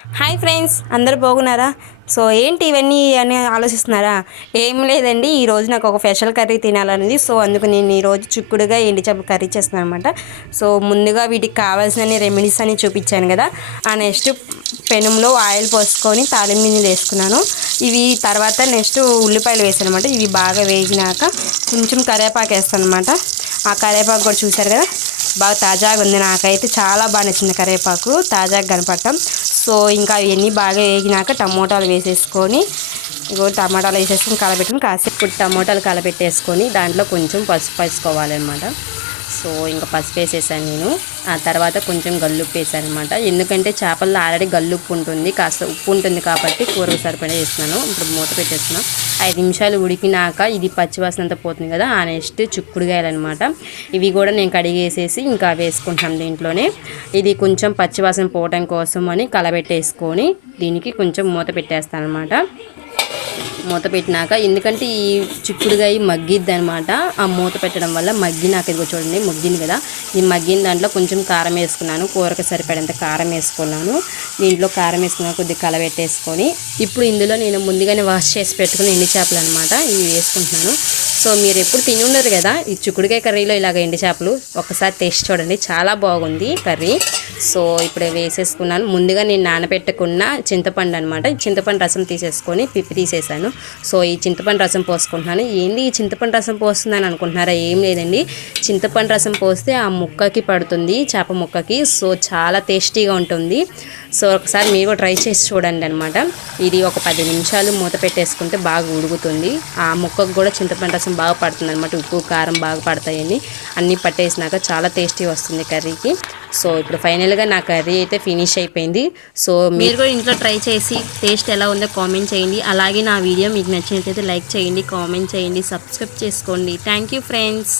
Hi friends, అందరూ బాగున్నారా? So ఏంటి ఇవన్నీ అని ఆలోచిస్తున్నారా? ఏం లేదండి, ఈరోజు నాకు ఒక స్పెషల్ కర్రీ తినాలనేది. సో అందుకు నేను ఈరోజు చిక్కుడుగా ఎండి చేపల కర్రీ చేస్తున్నాను అనమాట. సో ముందుగా వీటికి కావాల్సిన రెమెడీస్ అని చూపించాను కదా. ఆ నెక్స్ట్ పెనంలో ఆయిల్ పోసుకొని తాలింపు గింజలు వేసుకున్నాను. ఇవి తర్వాత నెక్స్ట్ ఉల్లిపాయలు వేసాను అనమాట. ఇవి బాగా వేగినాక కొంచెం కరివేపాకు వేస్తాను అనమాట. ఆ కరివేపాకు కూడా చూసారు కదా, బాగా తాజాగా ఉంది. నాకైతే చాలా బాగా నచ్చింది కరివేపాకు తాజాగా కనపడటం. సో ఇంకా అవన్నీ బాగా వేగినాక టమోటాలు వేసేసుకొని టమాటాలు వేసేసుకొని కలపెట్టుకుని కాసేపు టమోటాలు కలపెట్టేసుకొని దాంట్లో కొంచెం పసుపు వేసుకోవాలన్నమాట. సో ఇంకా పసుపు వేసేసాను నేను. ఆ తర్వాత కొంచెం గల్లుప్పు వేసాను అనమాట. ఎందుకంటే చేపల్లో ఆల్రెడీ గల్లుప్పు ఉంటుంది, కాస్త ఉప్పు ఉంటుంది కాబట్టి కూరకు సరిపడా వేస్తున్నాను. ఇప్పుడు మూత పెట్టేస్తున్నాను. 5 నిమిషాలు ఉడికినాక ఇది పచ్చివాసన అంతా పోతుంది కదా, ఆ నెక్స్ట్ చిక్కుడుగాయలు అనమాట. ఇవి కూడా నేను కడిగేసేసి ఇంకా వేసుకుంటాం దీంట్లోనే. ఇది కొంచెం పచ్చివాసన పోవడం కోసం అని కలబెట్టేసుకొని దీనికి కొంచెం మూత పెట్టేస్తాను అనమాట. మూత పెట్టినాక, ఎందుకంటే ఈ చిక్కుడుగాయ మగ్గిద్ది అనమాట. ఆ మూత పెట్టడం వల్ల మగ్గినాక ఇదిగో చూడండి మగ్గింది కదా. ఈ మగ్గిన దాంట్లో కొంచెం కారం వేసుకున్నాను, కూరకు సరిపడేంత కారం వేసుకున్నాను. దీంట్లో కారం వేసుకున్నాక కొద్దిగా కలబెట్టేసుకొని ఇప్పుడు ఇందులో నేను ముందుగానే వాష్ చేసి పెట్టుకుని ఎండి చేపలు అనమాట ఇవి వేసుకుంటున్నాను. సో మీరు ఎప్పుడు తిని ఉండరు కదా ఈ చిక్కుడుకాయ కర్రీలో ఇలాగ ఎండి చేపలు, ఒక్కసారి టేస్ట్ చూడండి, చాలా బాగుంది కర్రీ. సో ఇప్పుడు వేసేసుకున్నాను. ముందుగా నేను నానబెట్టుకున్న చింతపండు అనమాట. చింతపండు రసం తీసేసుకొని పిప్పి తీసేసాను. సో ఈ చింతపండు రసం పోసుకుంటున్నాను. ఏంటి ఈ చింతపండు రసం పోస్తుందని అనుకుంటున్నారా? ఏం లేదండి, చింతపండు రసం పోస్తే ఆ ముక్కకి పడుతుంది, చేప ముక్కకి. సో చాలా టేస్టీగా ఉంటుంది. సో ఒకసారి మీరు కూడా ట్రై చేసి చూడండి అనమాట. ఇది ఒక 10 నిమిషాలు మూత పెట్టేసుకుంటే బాగా ఉడుకుతుంది. ఆ ముక్కకు కూడా చింతపండు రసం బాగా పడుతుంది అనమాట. ఉప్పు కారం బాగా పడతాయని అన్నీ పట్టేసినాక చాలా టేస్టీ వస్తుంది కర్రీకి. సో ఇప్పుడు ఫైనల్గా నా కర్రీ అయితే ఫినిష్ అయిపోయింది. సో మీరు కూడా ఇంట్లో ట్రై చేసి టేస్ట్ ఎలా ఉందో కామెంట్ చేయండి. అలాగే నా వీడియో మీకు నచ్చినట్లయితే లైక్ చేయండి, కామెంట్ చేయండి, సబ్స్క్రైబ్ చేసుకోండి. Thank you friends.